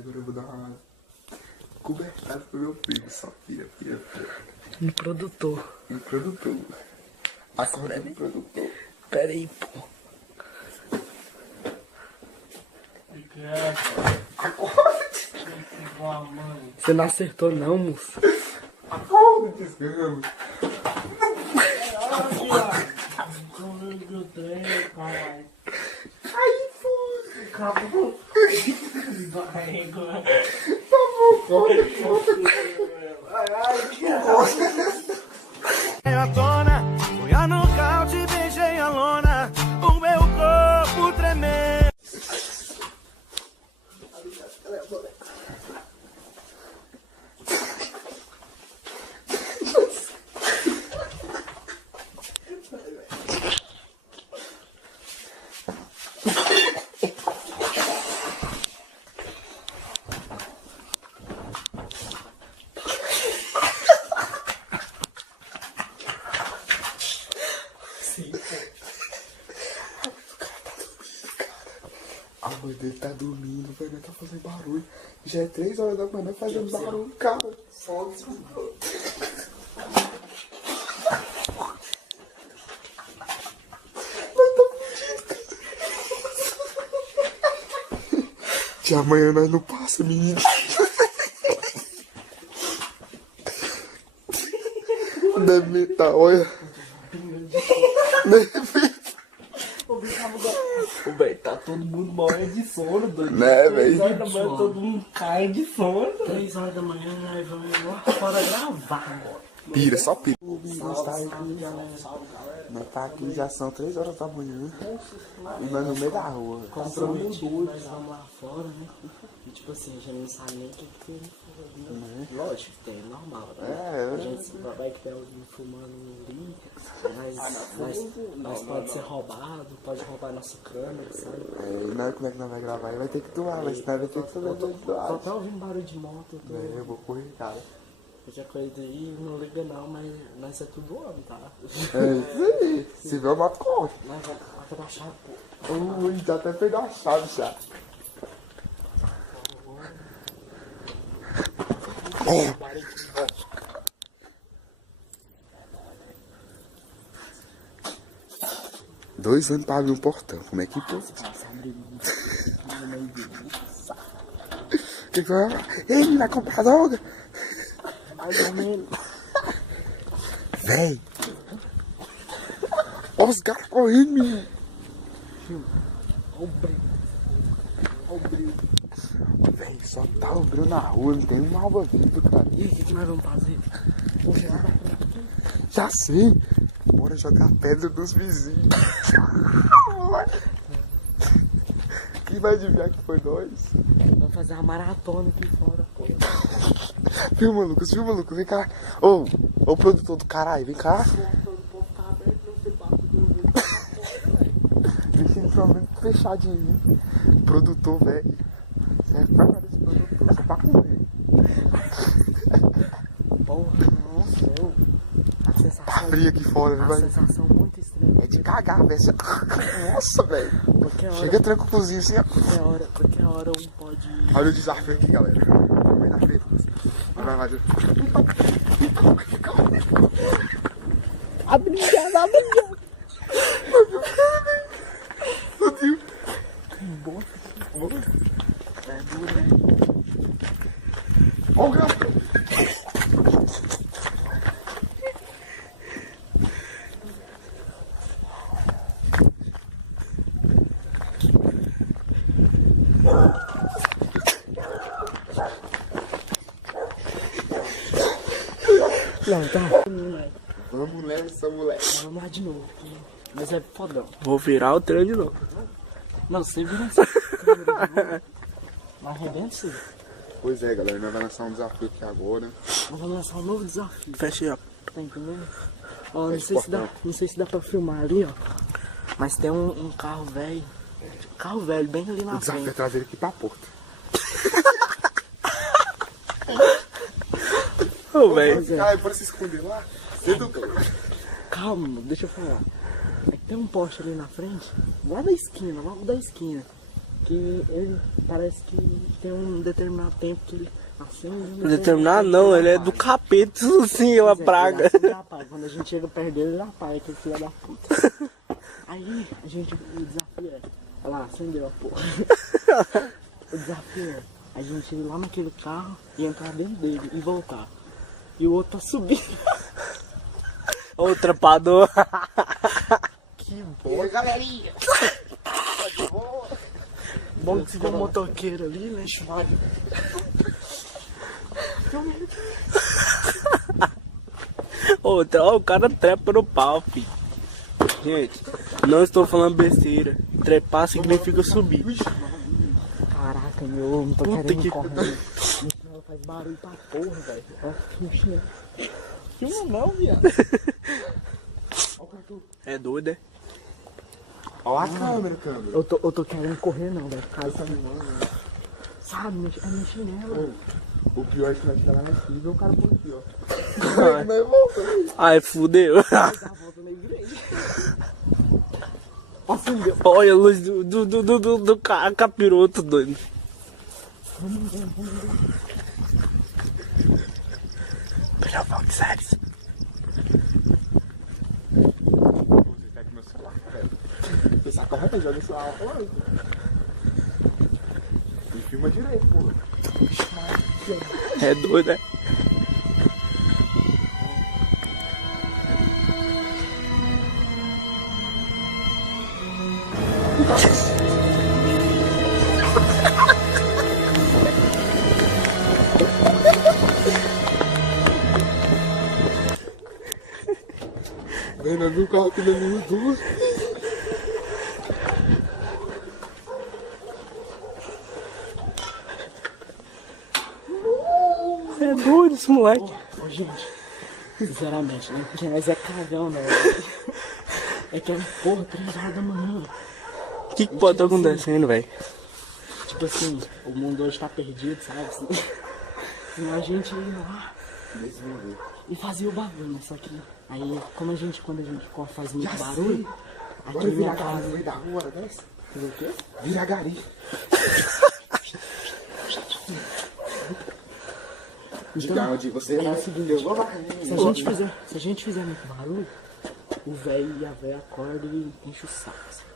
agora eu vou dar uma cobertada pro meu filho. Só filha. Um produtor. Um produtor. Acorda do produtor. Pera aí, pô. Acorde! Você não acertou não, moço. Acorda, desgrama. Aí, foda. Acabou. A tona, fui a nocaute, beijei a lona, o meu corpo tremendo. A mãe dele tá dormindo, velho, tá fazendo barulho. Já é 3 horas da manhã fazendo barulho, cara. Foda se de amanhã nós não passa, menino. Deve estar, olha. Ô, velho, tá todo mundo morrendo de sono, doido. Né, 3 velho? horas da manhã, todo mundo cai de sono. 3 horas da manhã nós vamos lá fora gravar agora. Pira, só pira. Salve, galera. Nós tá aqui, já são 3 horas da manhã. E nós no meio da rua. Comprometido, nós vamos lá fora, né? E tipo assim, a gente não sabe nem o que tem no fogo, né? Lógico que tem, normal, né? A gente vai que tem alguém fumando no link, nós pode ser roubado, pode roubar nossa câmera, sabe? E nós, como é que nós vamos gravar? Aí vai ter que doar, mas senão vai ter que fazer Tô doar. até ouvindo barulho de moto, eu tô... Eu vou correr, cara. Qualquer coisa aí, não liga não, mas nós é tudo homem, tá? É isso aí. Se vê, eu mato corre. Nós vai baixar, pô. Ui, já até pegou a chave já. Dois anos pra abrir um portão, como é que pode? O que foi? Ele vai comprar droga? Mais ou menos. Véi! Olha os caras correndo, menino! Olha o brilho. Olha o brilho. Véi, só tá o Bruno na rua, não tem uma alma viva, cara. E aí, o que nós vamos fazer? Já sei! Bora jogar pedra dos vizinhos. Quem vai adivinhar que foi nós? Vamos fazer uma maratona aqui fora, pô. Filma, Lucas, vem cá. Ô, produtor do caralho, vem cá. Deixa ele pelo menos fechadinho. Produtor, velho. Serve pra nada esse produtor, só pra comer. Porra, nossa, a Tá sensação... frio aqui fora, A vai. sensação muito estranha. É de cagar, velho. Nossa, velho. Qualquer hora, Chega tranquilozinho assim, ó. qualquer hora um pode... Olha o desafio aqui, galera. Vamos aí na frente. Vai. Abre o Fudeu. É duro, né? Olha o gato. Não, tá. Vamos nessa, moleque. Vamos lá de novo. Mas é fodão. Vou virar o trem de novo. Não, você vira assim. Mas arrebenta isso. Pois é, galera. Nós vamos lançar um desafio aqui agora. Nós vamos lançar um novo desafio. Fecha aí, ó. Tá entendendo? Ó, não Fecha sei, o se dá, portão. não sei se dá pra filmar ali, ó. Mas tem um carro velho. Carro velho, bem ali na O desafio é frente. trazer ele aqui pra porta. Ô, velho. Caralho, bora se esconder lá. Cedo. Calma, deixa eu falar. É que tem um poste ali na frente. Lá da esquina, logo da esquina. Que ele parece que tem um determinado tempo que ele acende. Determinado não, ele é do capeta, isso sim é uma praga. Ele apaga. Quando a gente chega perto dele, ele apaga, aquele filho da puta. Aí a gente, o desafio é, olha lá, acendeu a porra. O desafio é a gente ir lá naquele carro e entrar dentro dele e voltar. E o outro tá subindo. Ô, trepador. Que bom, galerinha. Bom que se vê um motoqueiro ali, né, chamado. Ô, o cara trepa no pau, filho. Gente, não estou falando besteira. Trepar significa subir. Caraca, meu, não tô Puta querendo que- correr. Ela faz barulho pra porra, velho. Ó, filma. Filma não, viado. É doido, é? Olha a câmera. Eu tô querendo correr não, velho. Cara, sabe, é meu chinelo. O pior é que nós tá lá na esquina e o cara por aqui, ó. Nós voltamos. Ai, fudeu. Dá a volta na igreja. Acendeu. Olha a luz do capiroto, doido. Melhor Fox Series. Você tá com meu celular, velho. Você correta, joga o celular lá. E filma direito, pô. É doido, é? Vem, nós viu o carro aqui na minha duas. É doido esse moleque. Ô, gente, sinceramente, né? Porque nós é cagão, né? É que é, porra, 3 horas da manhã. O que pode estar acontecendo, velho? Tipo assim, o mundo hoje tá perdido, sabe? Assim, senão a gente ia lá e fazia o bagulho, né? Só que aí, como quando a gente corre faz muito barulho, aqui Bora na minha virar gari casa. no meio da rua, hora dessa. Fazer o quê? Virar gari. Então, Onde você é vai. o seguinte, Eu vou lá. se a gente fizer muito barulho, o velho e a velha acordam e enche o saco. Sabe?